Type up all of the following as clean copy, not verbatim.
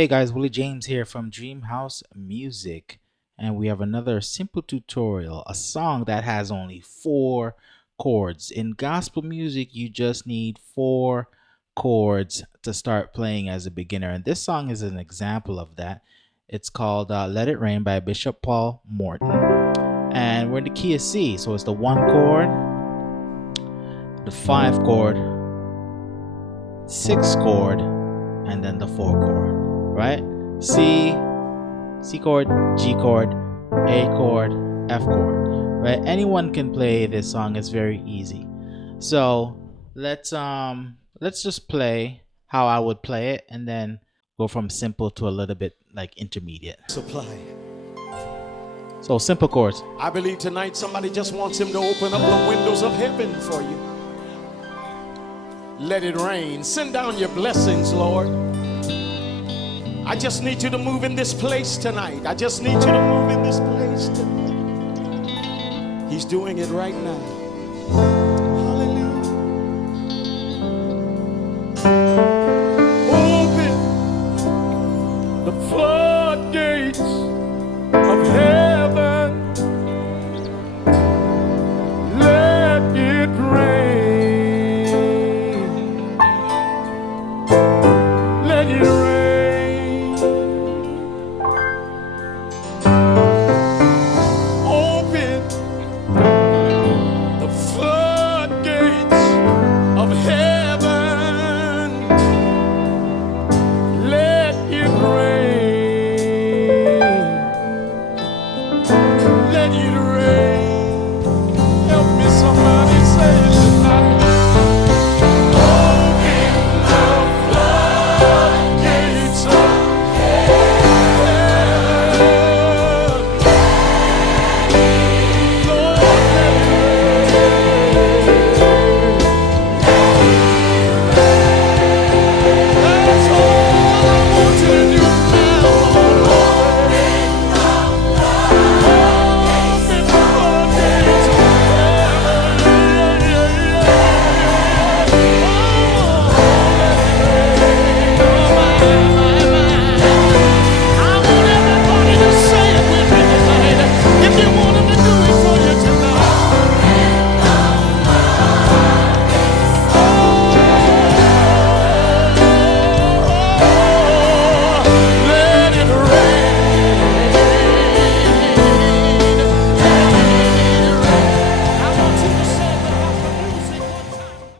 Hey guys, Willie James here from DreamHouse Musiq, and we have another simple tutorial, a song that has only 4 chords. In gospel music, you just need 4 chords to start playing as a beginner, and this song is an example of that. It's called Let It Rain by Bishop Paul Morton, and we're in the key of C, so it's the 1 chord, the 5 chord, 6 chord, and then the 4 chord. Right? C chord, G chord, A chord, F chord. Right? Anyone can play this song. It's very easy. So let's just play how I would play it, and then go from simple to a little bit like intermediate. Supply. So simple chords. I believe tonight somebody just wants him to open up the windows of heaven for you. Let it rain. Send down your blessings, Lord. I just need you to move in this place tonight. I just need you to move in this place tonight. He's doing it right now. Hallelujah. Open the floodgates of heaven. Let it rain. Let it rain.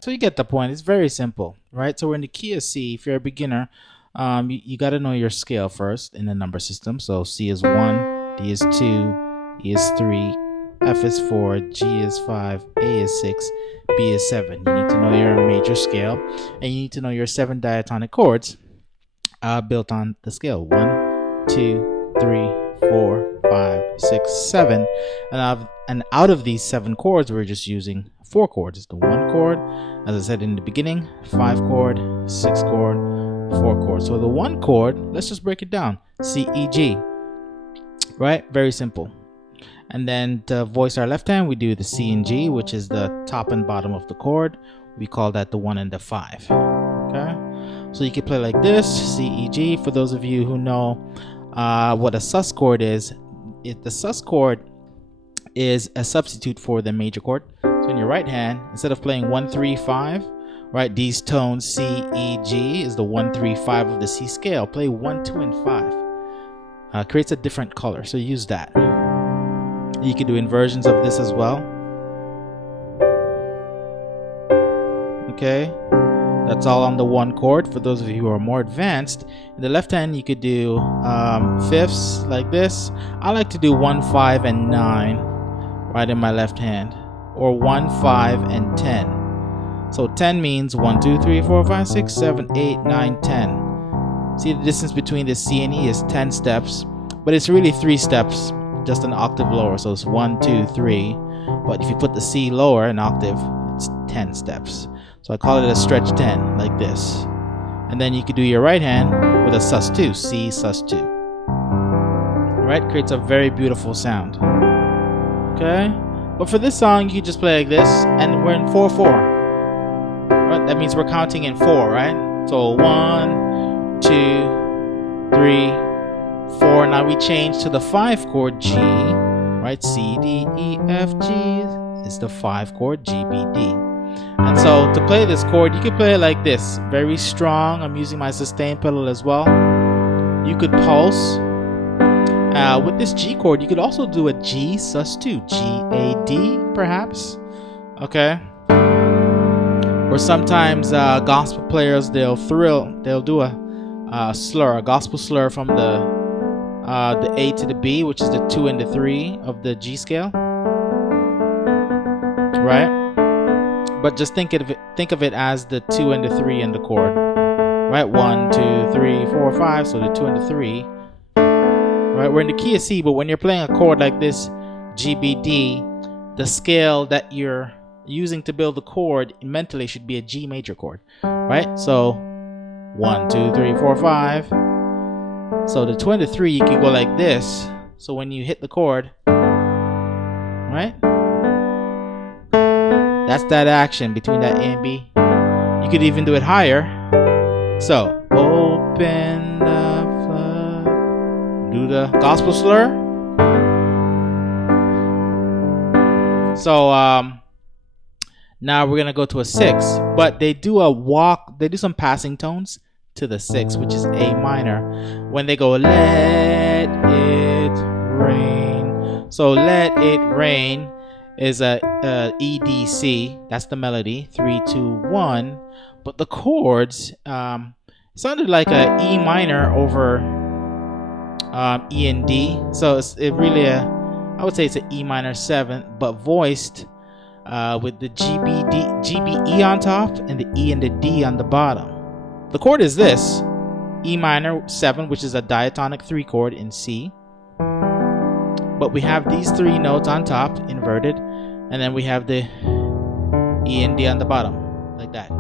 So you get the point. It's very simple, right? So we're in the key of C. If you're a beginner, you got to know your scale first in the number system. So C is 1, D is 2, E is 3, F is 4, G is 5, A is 6, B is 7. You need to know your major scale, and you need to know your 7 diatonic chords built on the scale. 1, 2, 3, 4, 5, 6, 7. And out of these 7 chords, we're just using 4 chords. It's the 1 chord, as I said in the beginning, 5 chord, 6 chord, 4 chord. So the 1 chord, let's just break it down. C, E, G. Right? Very simple. And then to voice our left hand, we do the C and G, which is the top and bottom of the chord. We call that the 1 and the 5. Okay? So you can play like this, C, E, G. For those of you who know what a sus chord is, the sus chord is a substitute for the major chord. So in your right hand, instead of playing 1, 3, 5, right, these tones C, E, G is the 1, 3, 5 of the C scale. Play 1, 2, and 5. Creates a different color, so use that. You can do inversions of this as well. Okay, that's all on the 1 chord. For those of you who are more advanced, in the left hand you could do fifths like this. I like to do 1, 5, and 9 right in my left hand, or 1, 5, and 10. So 10 means 1, 2, 3, 4, 5, 6, 7, 8, 9, 10. See, the distance between the C and E is 10 steps, but it's really 3 steps, just an octave lower. So it's 1, 2, 3. But if you put the C lower an octave, it's 10 steps. So I call it a stretch 10, like this. And then you could do your right hand with a sus2, C sus2. Right? Creates a very beautiful sound. Okay? But for this song, you can just play like this, and we're in 4/4. Right? That means we're counting in 4, right? So 1, 2, 3, 3, 4. Now we change to the 5 chord G, right? C, D, E, F, G is the 5 chord, G, B, D. And so to play this chord, you could play it like this, very strong. I'm using my sustain pedal as well. You could pulse. With this G chord, you could also do a G sus2, G, A, D, perhaps. Okay. Or sometimes gospel players, they'll do a slur, a gospel slur from the A to the B, which is the 2 and the 3 of the G scale, right? But just think of it as the 2 and the 3 in the chord, right? 1, 2, 3, 4, 5. So the 2 and the 3, right? We're in the key of C, but when you're playing a chord like this, G, B, D, the scale that you're using to build the chord mentally should be a G major chord, right? So 1, 2, 3, 4, 5. So the 2 and the 3, you could go like this. So when you hit the chord, right? That's that action between that A and B. You could even do it higher. So open the flood. Do the gospel slur. So now we're gonna go to a 6, but they do some passing tones to the 6, which is A minor, when they go let it rain. So let it rain is a E, D, C. That's the melody, 3, 2, 1. But the chords sounded like a E minor over E and D. So it really I would say it's an E minor 7, but voiced with the G, B, E on top and the E and the D on the bottom. The chord is this, E minor 7, which is a diatonic 3 chord in C. But we have these 3 notes on top, inverted, and then we have the E and D on the bottom, like that.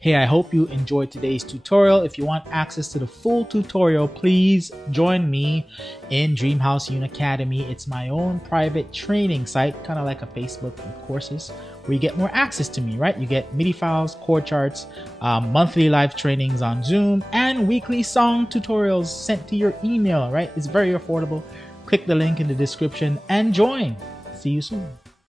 Hey, I hope you enjoyed today's tutorial. If you want access to the full tutorial, please join me in DreamHouse Unicademy. It's my own private training site, kind of like a Facebook with courses, where you get more access to me, right? You get MIDI files, chord charts, monthly live trainings on Zoom, and weekly song tutorials sent to your email, right? It's very affordable. Click the link in the description and join. See you soon.